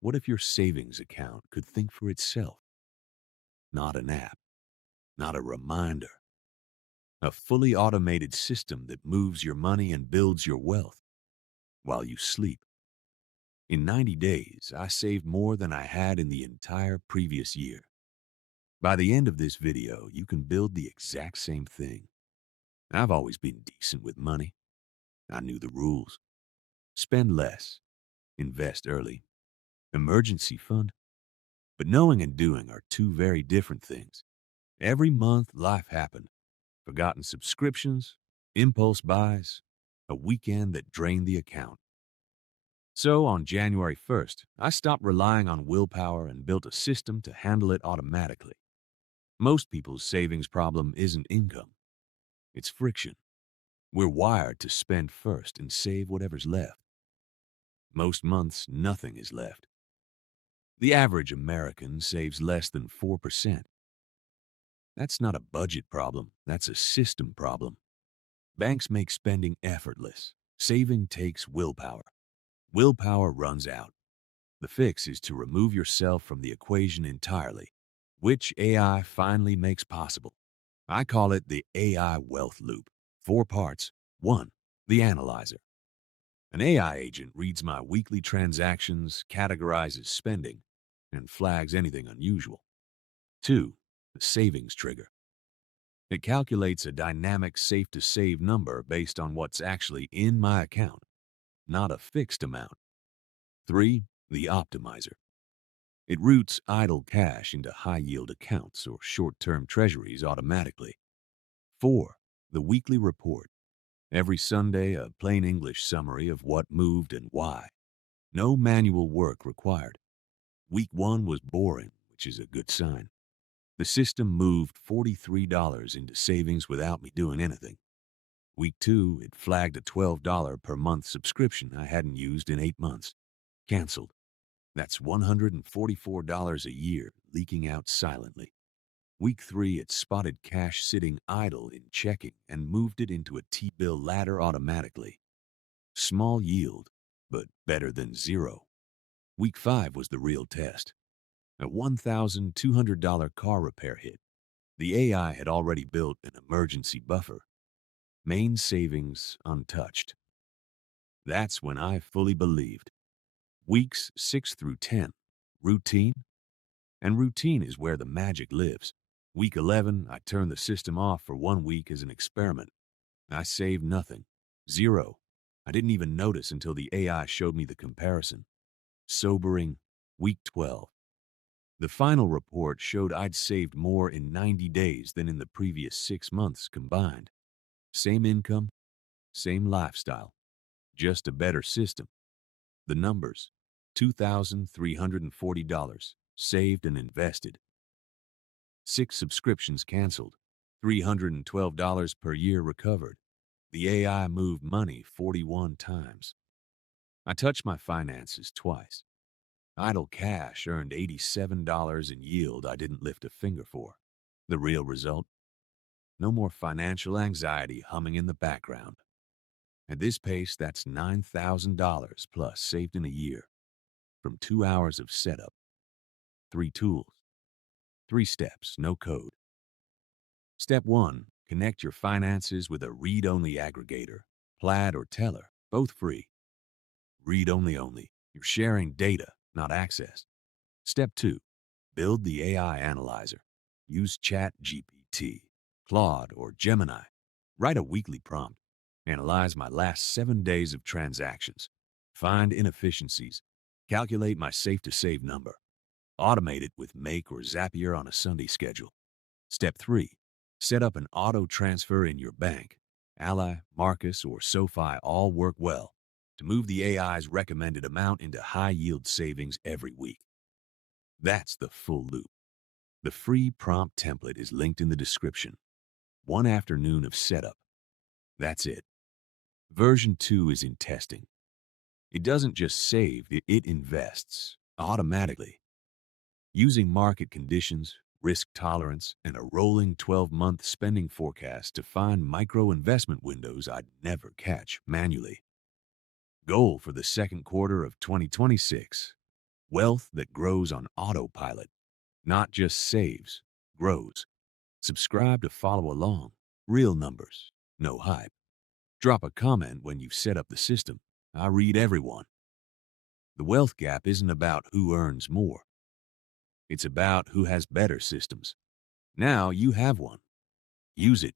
What if your savings account could think for itself? Not an app, not a reminder, a fully automated system that moves your money and builds your wealth while you sleep. In 90 days, I saved more than I had in the entire previous year. By the end of this video, you can build the exact same thing. I've always been decent with money. I knew the rules. Spend less, invest early, emergency fund. But knowing and doing are two very different things. Every month, life happened. Forgotten subscriptions, impulse buys, a weekend that drained the account. So on January 1st, I stopped relying on willpower and built a system to handle it automatically. Most people's savings problem isn't income, it's friction. We're wired to spend first and save whatever's left. Most months, nothing is left. The average American saves less than 4%. That's not a budget problem, that's a system problem. Banks make spending effortless. Saving takes willpower. Willpower runs out. The fix is to remove yourself from the equation entirely, which AI finally makes possible. I call it the AI wealth loop. 4 parts. 1. The analyzer. An AI agent reads my weekly transactions, categorizes spending, and flags anything unusual. 2. The savings trigger. It calculates a dynamic safe-to-save number based on what's actually in my account, not a fixed amount. 3. The optimizer. It routes idle cash into high-yield accounts or short-term treasuries automatically. 4. The weekly report. Every Sunday, a plain English summary of what moved and why. No manual work required. Week 1 was boring, which is a good sign. The system moved $43 into savings without me doing anything. Week 2, it flagged a $12 per month subscription I hadn't used in 8 months. Canceled. That's $144 a year leaking out silently. Week 3, it spotted cash sitting idle in checking and moved it into a T-bill ladder automatically. Small yield, but better than zero. Week 5 was the real test. A $1,200 car repair hit. The AI had already built an emergency buffer. Main savings untouched. That's when I fully believed. Weeks 6 through 10, routine. And routine is where the magic lives. Week 11, I turned the system off for 1 week as an experiment. I saved nothing. Zero. I didn't even notice until the AI showed me the comparison. Sobering. Week 12. The final report showed I'd saved more in 90 days than in the previous 6 months combined. Same income, same lifestyle, just a better system. The numbers, $2,340 saved and invested. 6 subscriptions canceled, $312 per year recovered. The AI moved money 41 times. I touched my finances twice. Idle cash earned $87 in yield I didn't lift a finger for. The real result? No more financial anxiety humming in the background. At this pace, that's $9,000 plus saved in a year from 2 hours of setup, 3 tools, 3 steps, no code. Step 1, connect your finances with a read-only aggregator, Plaid or Teller, both free. Read-only only. You're sharing data, not access. Step 2, build the AI analyzer. Use ChatGPT, Claude, or Gemini. Write a weekly prompt. Analyze my last 7 days of transactions. Find inefficiencies. Calculate my safe-to-save number. Automate it with Make or Zapier on a Sunday schedule. Step 3, set up an auto transfer in your bank. Ally, Marcus, or SoFi all work well to move the AI's recommended amount into high-yield savings every week. That's the full loop. The free prompt template is linked in the description. 1 afternoon of setup. That's it. Version 2 is in testing. It doesn't just save, it invests automatically. Using market conditions, risk tolerance, and a rolling 12-month spending forecast to find micro-investment windows I'd never catch manually. Goal for the second quarter of 2026. Wealth that grows on autopilot, not just saves, grows. Subscribe to follow along. Real numbers, no hype. Drop a comment when you've set up the system. I read everyone. The wealth gap isn't about who earns more. It's about who has better systems. Now you have one. Use it.